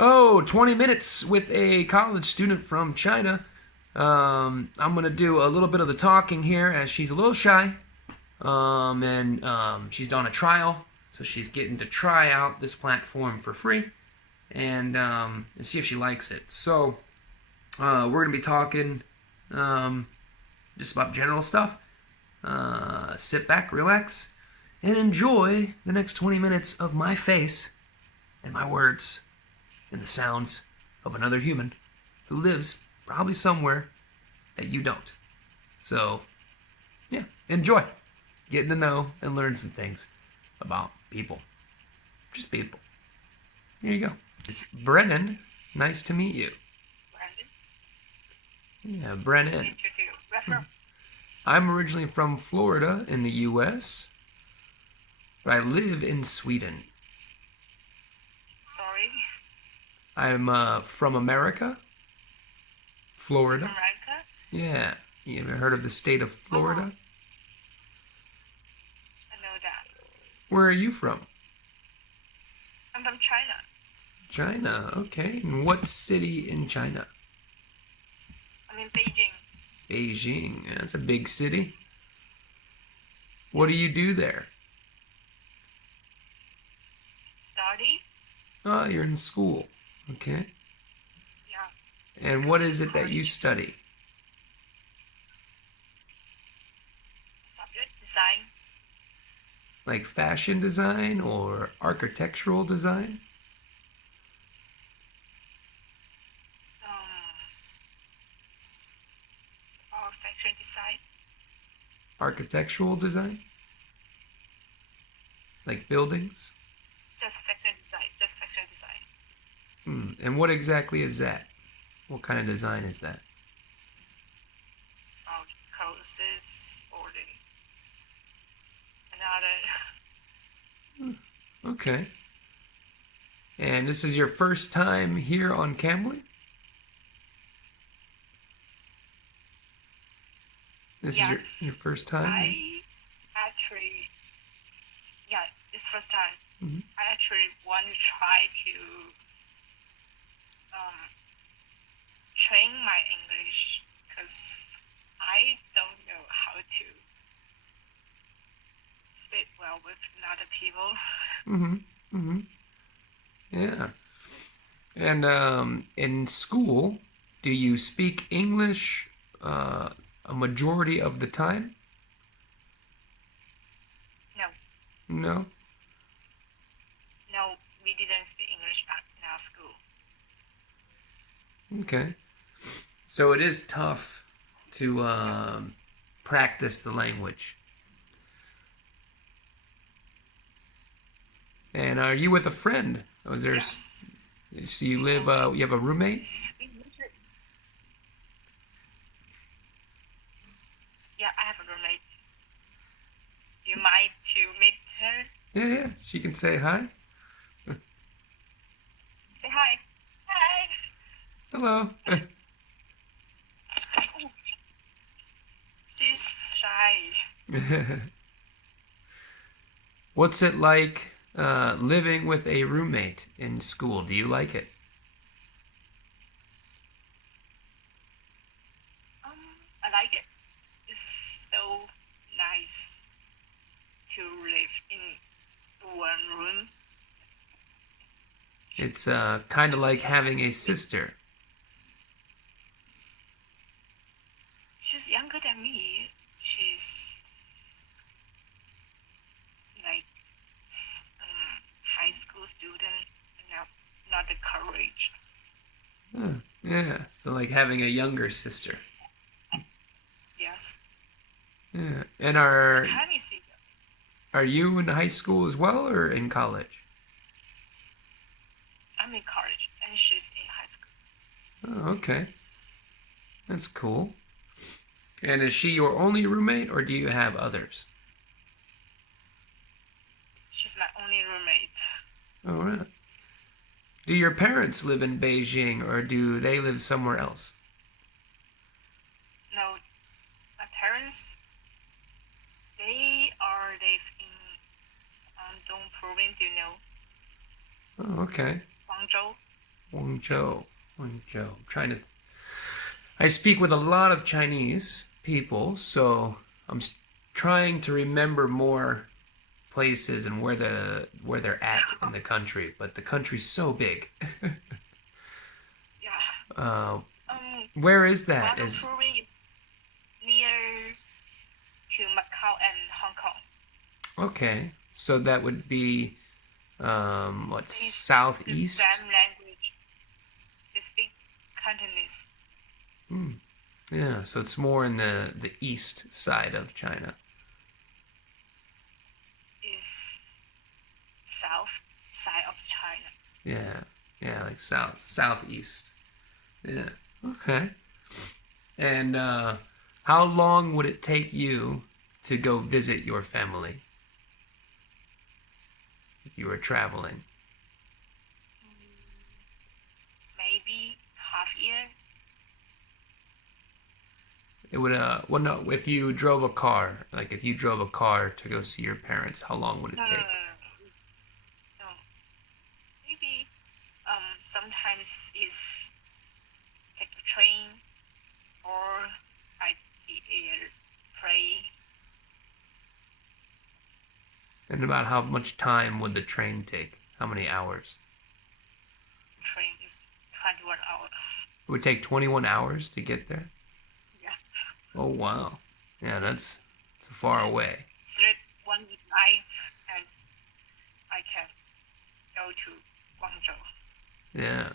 Oh, 20 minutes with a college student from China. I'm going to do a little bit of the talking here as she's a little shy. And she's on a trial, so she's getting to try out this platform for free and see if she likes it. So, we're going to be talking um, just about general stuff. Sit back, relax, and enjoy the next 20 minutes of my face and my words and the sounds of another human who lives probably somewhere that you don't. So, yeah, enjoy getting to know and learn some things about people. Just people. Here you go. It's Brennan. Nice to meet you. Brandon, Yeah, Brennan. nice to meet you too. Where from? I'm originally from Florida in the U.S., but I live in Sweden. Sorry, I'm from America, Florida. America? Yeah. You ever heard of the state of Florida? I know that. Where are you from? I'm from China. China. Okay. And what city in China? I'm in Beijing. Beijing. Yeah, that's a big city. What do you do there? Study? Oh, you're in school. Okay. Yeah. And what is it that you College. study? Subject? Design? Like fashion design or architectural design? Um, or fashion design? Architectural design? Like buildings? Just fashion design. Just fashion design. And what exactly is that? What kind of design is that? About clothes or the another. Okay. And this is your first time here on Cambly? This is Yes. your first time? I actually, yeah, it's first time. Mhm. I actually want to try to train my English because I don't know how to speak well with other people. Yeah. And in school, do you speak English a majority of the time? No, No? no, we didn't speak English in our school. Okay. So it is tough to practice the language. And are you with a friend? Oh, is there? Yes. So you live? You have a roommate? Yeah, I have a roommate. Do you mind to meet her? Yeah. She can say hi. Say hi. Hi. Hello. She's shy. What's it like living with a roommate in school? Do you like it? I like it. It's so nice to live in one room. It's kind of like having a sister. She's younger than me. She's like high school student, not the college. Yeah. So like having a younger sister. Yes. Yeah. And What time is it? are you in high school as well or in college? I'm in college and she's in high school. Oh, okay. That's cool. And is she your only roommate or do you have others? She's my only roommate. All right. Do your parents live in Beijing or do they live somewhere else? No, my parents, they live in Dong province, do you know? Oh, okay. Guangzhou. Guangzhou. Guangzhou. I speak with a lot of Chinese people, so I'm trying to remember more places and where they're at in the country. But the country's so big. Yeah. Where is that? Hwangju near to Macau and Hong Kong. Okay, so that would be what, It's southeast? the same language. They speak Cantonese. Yeah, so it's more in the east side of China. Is south side of China. Yeah, like southeast. Yeah, okay. And how long would it take you to go visit your family if you were traveling? Maybe half year. It would well, no, if you drove a car, like if you drove a car to go see your parents, how long would it take? No. Maybe sometimes is take the train or by the airplane. And about how much time would the train take? How many hours? Train is 21 hours. It would take 21 hours to get there? Yes. Oh, wow. Yeah, that's far away. Straight one night and I can go to Guangzhou. Yeah,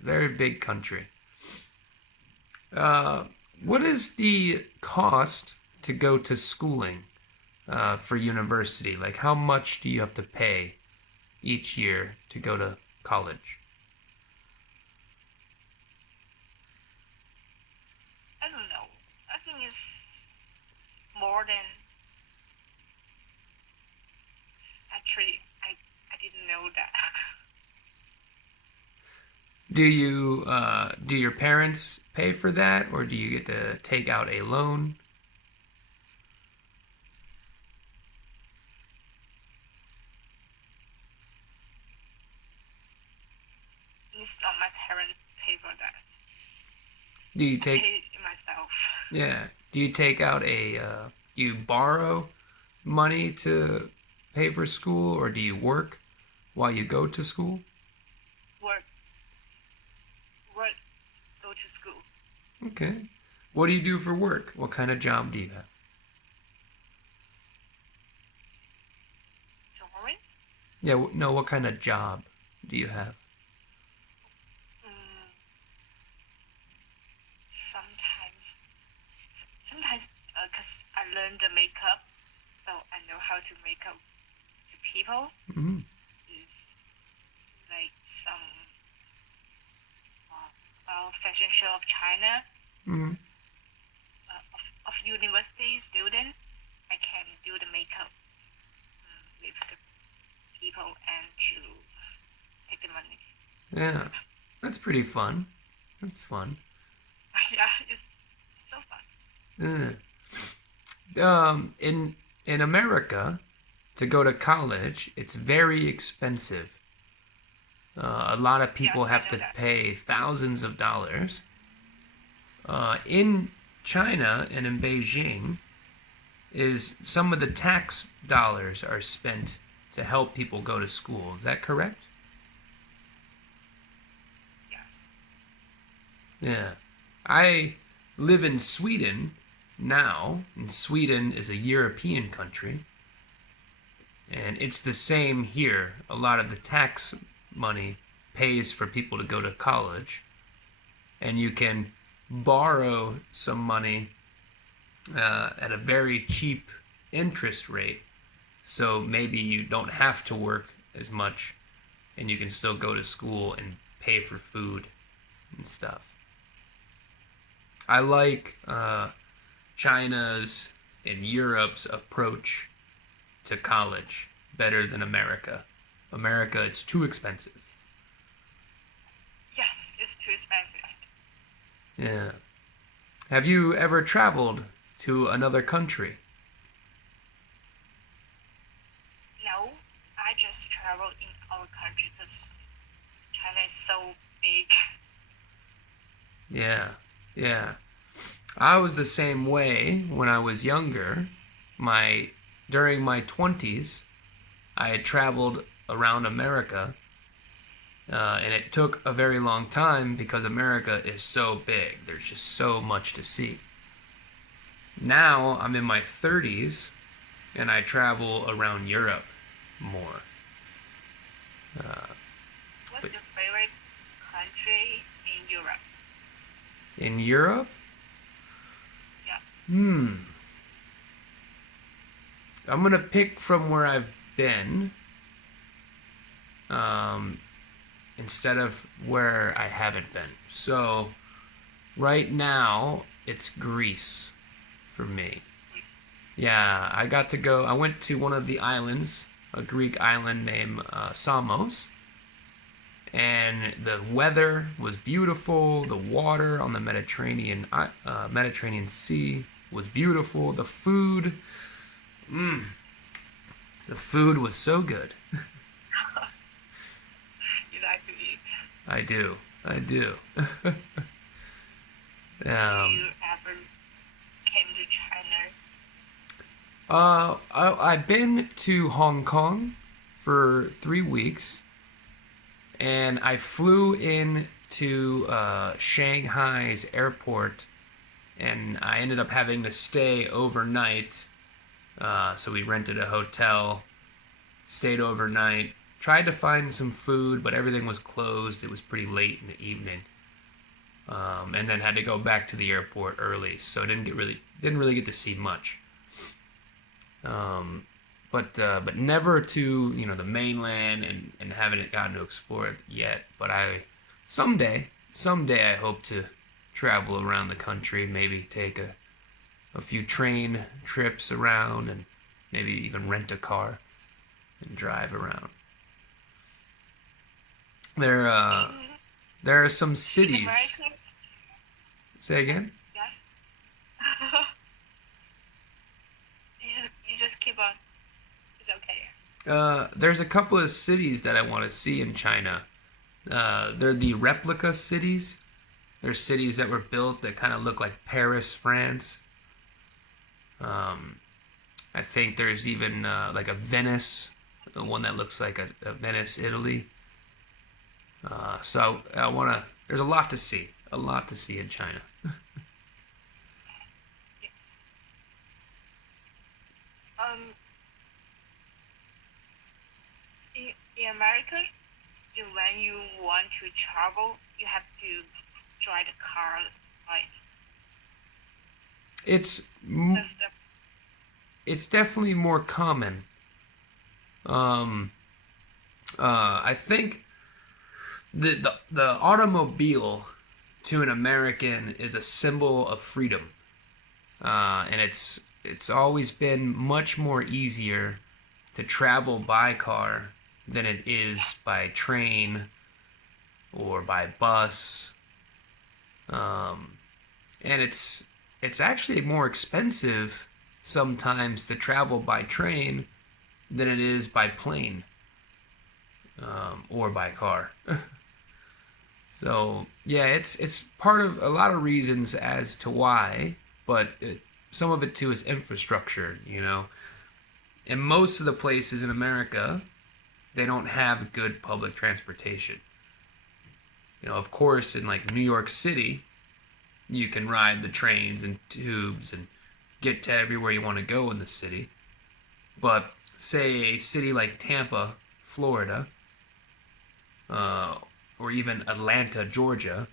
very big country. What is the cost to go to schooling for university? Like, how much do you have to pay each year to go to college? I don't know. I think it's more than. Actually, I didn't know that. Do your parents pay for that, or do you get to take out a loan? It's not my parents pay for that. Do you I take? pay it myself. Yeah. Do you take out you borrow money to pay for school, or do you work while you go to school? Work. Go to school. Okay. What do you do for work? What kind of job do you have? Sorry? Yeah, no, what kind of job do you have? Sometimes, because I learned the makeup, so I know how to make up to people. Mm-hmm. It's like some fashion show of China. Mm-hmm. Of university student, I can do the makeup with the people and to take the money. Yeah, that's pretty fun. That's fun. Yeah, it's so fun. In America, to go to college, it's very expensive. A lot of people Yes, have to pay thousands of dollars. In China and in Beijing, is some of the tax dollars are spent to help people go to school. Is that correct? Yes. Yeah. I live in Sweden now, and Sweden is a European country. And it's the same here. A lot of the tax money pays for people to go to college. And you can borrow some money at a very cheap interest rate. So maybe you don't have to work as much and you can still go to school and pay for food and stuff. I like China's and Europe's approach to college better than America. America, it's too expensive. Yes, it's too expensive. Yeah. Have you ever traveled to another country? No, I just travel in our country because China is so Yeah. Yeah. I was the same way when I was younger. During my 20s, I had traveled around America, and it took a very long time because America is so big. There's just so much to see. Now I'm in my 30s, and I travel around Europe more. What's your favorite country in Europe? In Europe? Yeah. I'm gonna pick from where I've been, um, instead of where I haven't been. So, right now, it's Greece for me. Yeah, I went to one of the islands, a Greek island named Samos, and the weather was beautiful. The water on the Mediterranean Sea was beautiful. The food was so good. You like to eat? I do. Do you ever came to China? I've been to Hong Kong for 3 weeks, and I flew in to Shanghai's airport, and I ended up having to stay overnight. So we rented a hotel, stayed overnight, tried to find some food, but everything was closed. It was pretty late in the evening, and then had to go back to the airport early, so didn't really get to see much. But never to the mainland, and haven't gotten to explore it yet. But someday I hope to travel around the country, maybe take a few train trips around, and maybe even rent a car and drive around. There are some In cities. America? Say again? Yes. you just keep on. It's okay. There's a couple of cities that I want to see in China. They're the replica cities. They're cities that were built that kind of look like Paris, France. I think there's even like a Venice, one that looks like a Venice, Italy. So I want to. There's a lot to see in China. Yes. Um, in America, when you want to travel, you have to drive a car, right? It's That's the it's definitely more common. I think the automobile to an American is a symbol of freedom, and it's always been much more easier to travel by car than it is by train or by bus, and it's actually more expensive sometimes to travel by train than it is by plane, or by car. So yeah, it's part of a lot of reasons as to why, but some of it too is infrastructure. In most of the places in America, they don't have good public transportation. Of course, in like New York City, you can ride the trains and tubes and get to everywhere you want to go in the city. But say a city like Tampa, Florida, or even Atlanta, Georgia,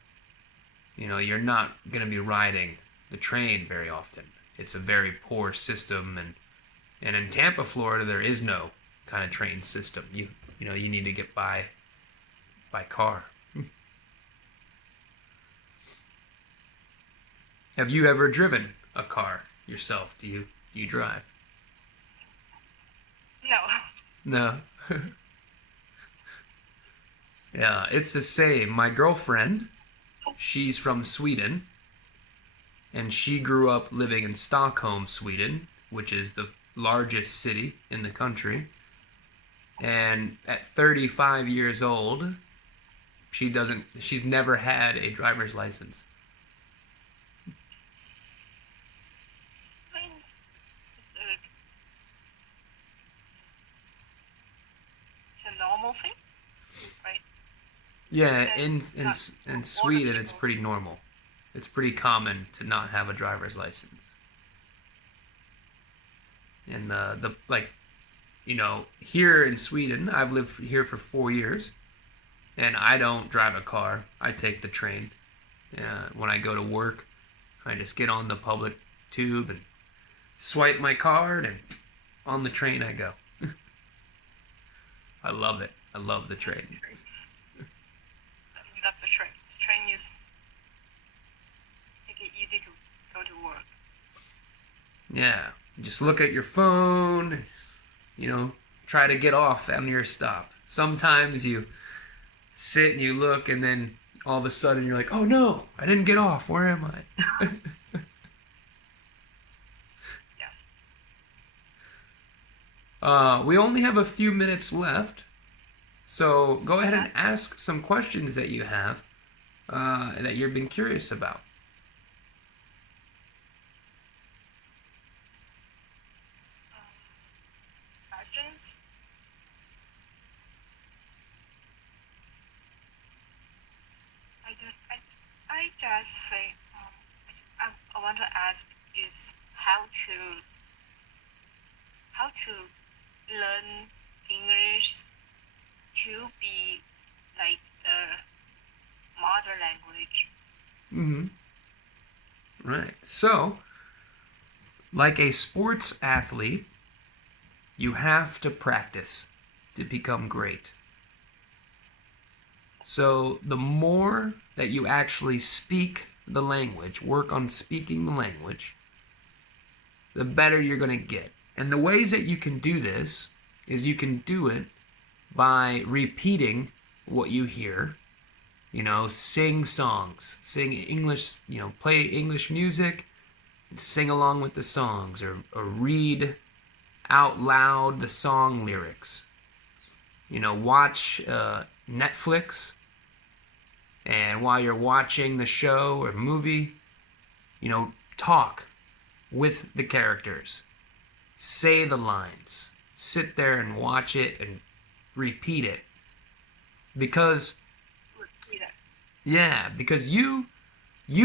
you're not going to be riding the train very often. It's a very poor system, and in Tampa, Florida, there is no kind of train system. You need to get by car. Have you ever driven a car yourself? Do you drive? no. No. Yeah, it's the same. My girlfriend, she's from Sweden, and she grew up living in Stockholm, Sweden, which is the largest city in the country. And at 35 years old, she's never had a driver's license. thing, right? Yeah, That's in not all the Sweden it's people. pretty normal. It's pretty common to not have a driver's license. And the like, here in Sweden, I've lived here for 4 years, and I don't drive a car. I take the train. When I go to work, I just get on the public tube and swipe my card, and on the train I go. I love it. I love the train. You love the train. The train is make it easy to go to work. Yeah, just look at your phone, try to get off on your stop. Sometimes you sit and you look, and then all of a sudden you're like, oh no, I didn't get off. Where am I? Yes. We only have a few minutes left, so go ahead and ask some questions that you have that you've been curious about. Questions? I just think I want to ask is how to learn English to be like the mother language. Right. So, like a sports athlete, you have to practice to become great. So, the more that you actually speak the language, work on speaking the language, the better you're going to get. And the ways that you can do this is you can do it by repeating what you hear. Sing songs, sing English, play English music, and sing along with the songs, or read out loud the song lyrics. Watch Netflix, and while you're watching the show or movie, talk with the characters. Say the lines. Sit there and watch it and repeat it. Because you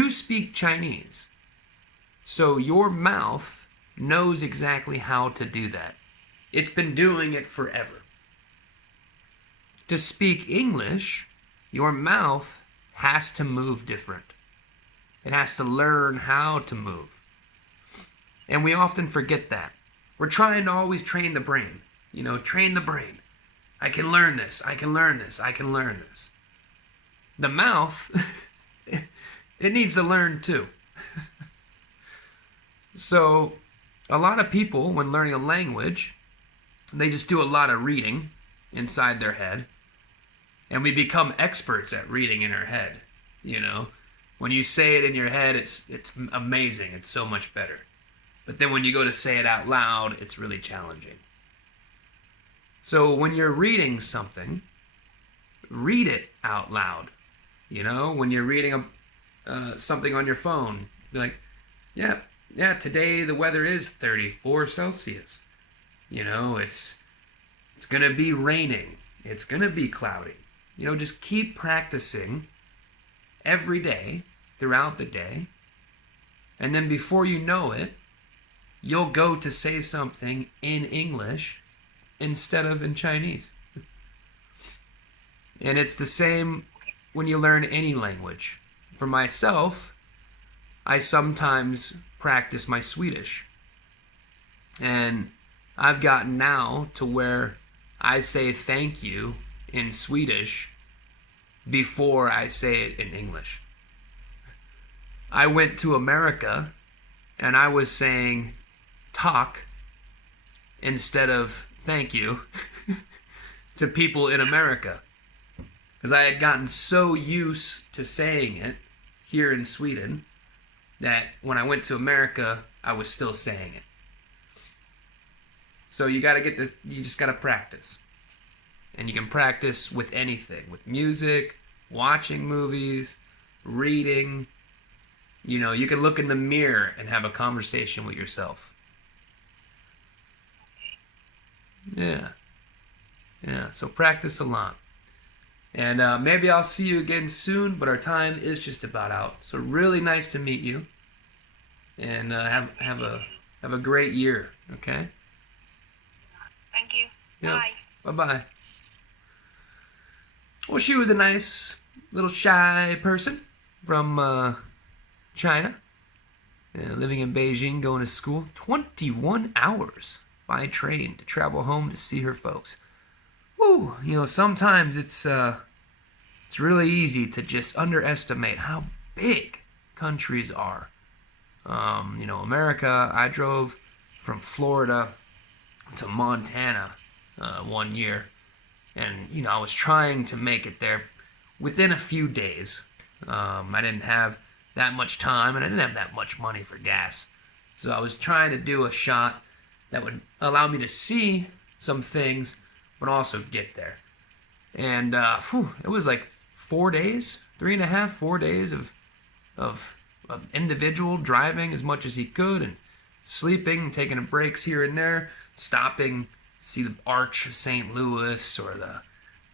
speak Chinese. So your mouth knows exactly how to do that. It's been doing it forever. To speak English, your mouth has to move different. It has to learn how to move. And we often forget that. We're trying to always train the brain. Train the brain. I can learn this. I can learn this. I can learn this. The mouth, it needs to learn too. So, a lot of people, when learning a language, they just do a lot of reading inside their head. And we become experts at reading in our head. When you say it in your head, it's amazing. It's so much better. But then when you go to say it out loud, it's really challenging. So when you're reading something, read it out loud. When you're reading something on your phone, be like, yeah, today the weather is 34 Celsius. It's going to be raining. It's going to be cloudy. Just keep practicing every day, throughout the day. And then before you know it, you'll go to say something in English instead of in Chinese. And it's the same when you learn any language. For myself, I sometimes practice my Swedish. And I've gotten now to where I say thank you in Swedish before I say it in English. I went to America and I was saying talk instead of thank you to people in America. Because I had gotten so used to saying it here in Sweden that when I went to America, I was still saying it. So you just gotta practice. And you can practice with anything, with music, watching movies, reading. You can look in the mirror and have a conversation with yourself. Yeah. Yeah, so practice a lot. And maybe I'll see you again soon, but our time is just about out. So really nice to meet you. And have a great year, okay? Thank you. Yep. Bye. Bye-bye. Well, she was a nice little shy person from China, living in Beijing, going to school. 21 hours by train to travel home to see her folks. Woo! You know, sometimes it's really easy to just underestimate how big countries are. You know, America, I drove from Florida to Montana 1 year. And, you know, I was trying to make it there within a few days. I didn't have that much time, and I didn't have that much money for gas. So I was trying to do a shot that would allow me to see some things, but also get there. And it was like 4 days, 3.5, 4 days of individual driving as much as he could, and sleeping, taking breaks here and there, stopping, see the Arch of St. Louis or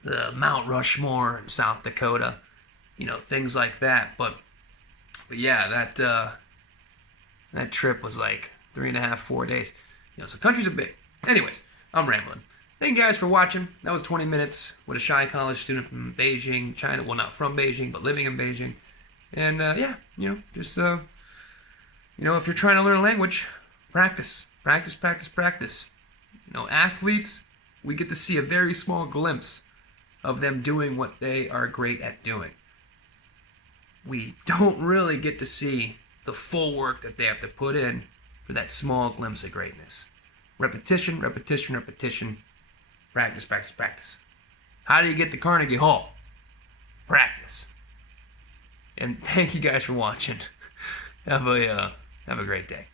the Mount Rushmore in South Dakota, you know, things like that. But yeah, that trip was like 3.5, 4 days. You know, so countries are big. Anyways, I'm rambling. Thank you guys for watching. That was 20 minutes with a shy college student from Beijing, China. Well, not from Beijing, but living in Beijing. And yeah, you know, just you know, if you're trying to learn a language, practice. You know, athletes, we get to see a very small glimpse of them doing what they are great at doing. We don't really get to see the full work that they have to put in for that small glimpse of greatness. Repetition. Practice. How do you get to Carnegie Hall? Practice. And thank you guys for watching. Have a great day.